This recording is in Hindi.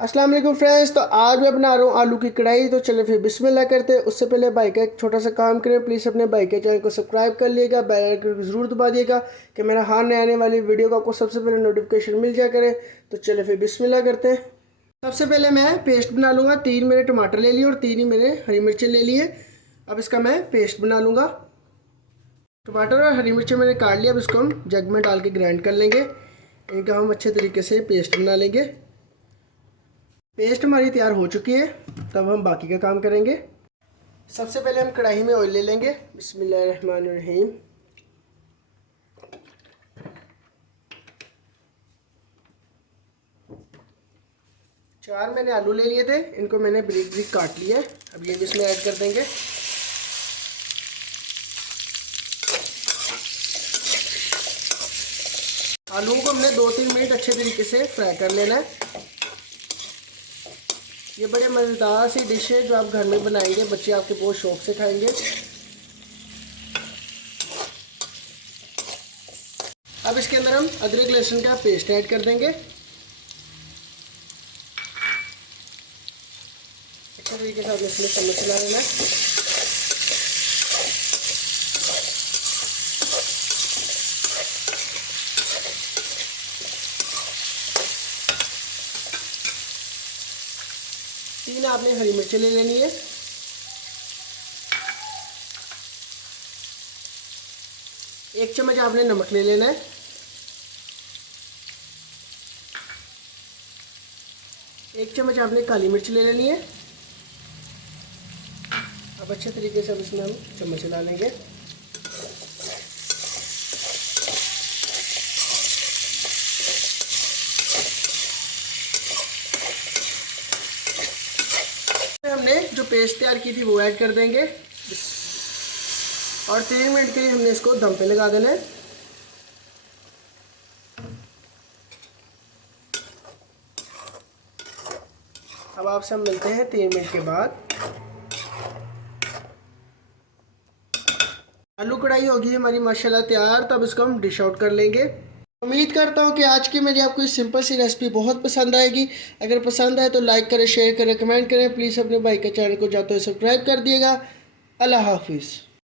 अस्सलाम वालेकुम फ्रेंड्स। तो आज मैं बना रहा हूँ आलू की कढ़ाई। तो चलिए फिर बिस्मिल्लाह करते हैं। उससे पहले भाई का एक छोटा सा काम करें, प्लीज़ अपने भाई के चैनल को सब्सक्राइब कर लिएगा, बेल आइकन को ज़रूर दबा दिएगा कि मेरा हार आने वाली वीडियो का आपको सबसे पहले नोटिफिकेशन मिल जाया करे। तो चलिए फिर बिस्मिल्लाह करते हैं। सबसे पहले मैं पेस्ट बना लूँगा। 3 मैंने टमाटर ले लिए और 3 ही मैंने हरी मिर्चें ले लिए। अब इसका मैं पेस्ट बना लूँगा। टमाटर और हरी मिर्चें मैंने काट लिया। अब इसको हम जग में डाल के ग्राइंड कर लेंगे। इनका हम अच्छे तरीके से पेस्ट बना लेंगे। पेस्ट हमारी तैयार हो चुकी है। तब हम बाकी का काम करेंगे। सबसे पहले हम कढ़ाई में ऑयल ले लेंगे। बिस्मिल्लाहिर्रहमानिर्रहीम। चार मैंने आलू ले लिए थे, इनको मैंने ब्रिक ब्रिक काट लिया है। अब ये भी इसमें ऐड कर देंगे। आलू को हमने 2-3 मिनट अच्छे तरीके से फ्राई कर लेना है। ये बड़े मज़ेदार सी डिश है जो आप घर में बनाएंगे, बच्चे आपके बहुत शौक से खाएंगे। अब इसके अंदर हम अदरक लहसुन का पेस्ट ऐड कर देंगे। अच्छे तरीके से आपने इसमें चम्मच चला लेना है। तीन आपने हरी मिर्चें ले लेनी है। एक चम्मच आपने नमक ले लेना है। एक चम्मच आपने काली मिर्च ले लेनी है। अब अच्छे तरीके से अब इसमें हम चम्मच चला लेंगे। हमने जो पेस्ट तैयार की थी वो ऐड कर देंगे और 3 मिनट के लिए हमने इसको दम पे लगा देना है। अब आपसे हम मिलते हैं 3 मिनट के बाद। आलू कढ़ाई होगी हमारी माशाल्लाह तैयार। तो अब इसको हम डिश आउट कर लेंगे। उम्मीद करता हूँ कि आज की मेरी आपको इस सिंपल सी रेसिपी बहुत पसंद आएगी। अगर पसंद आए तो लाइक करें, शेयर करें, कमेंट करें। प्लीज़ अपने भाई के चैनल को जाते हुए सब्सक्राइब कर दिएगा। अल्लाह हाफिज़।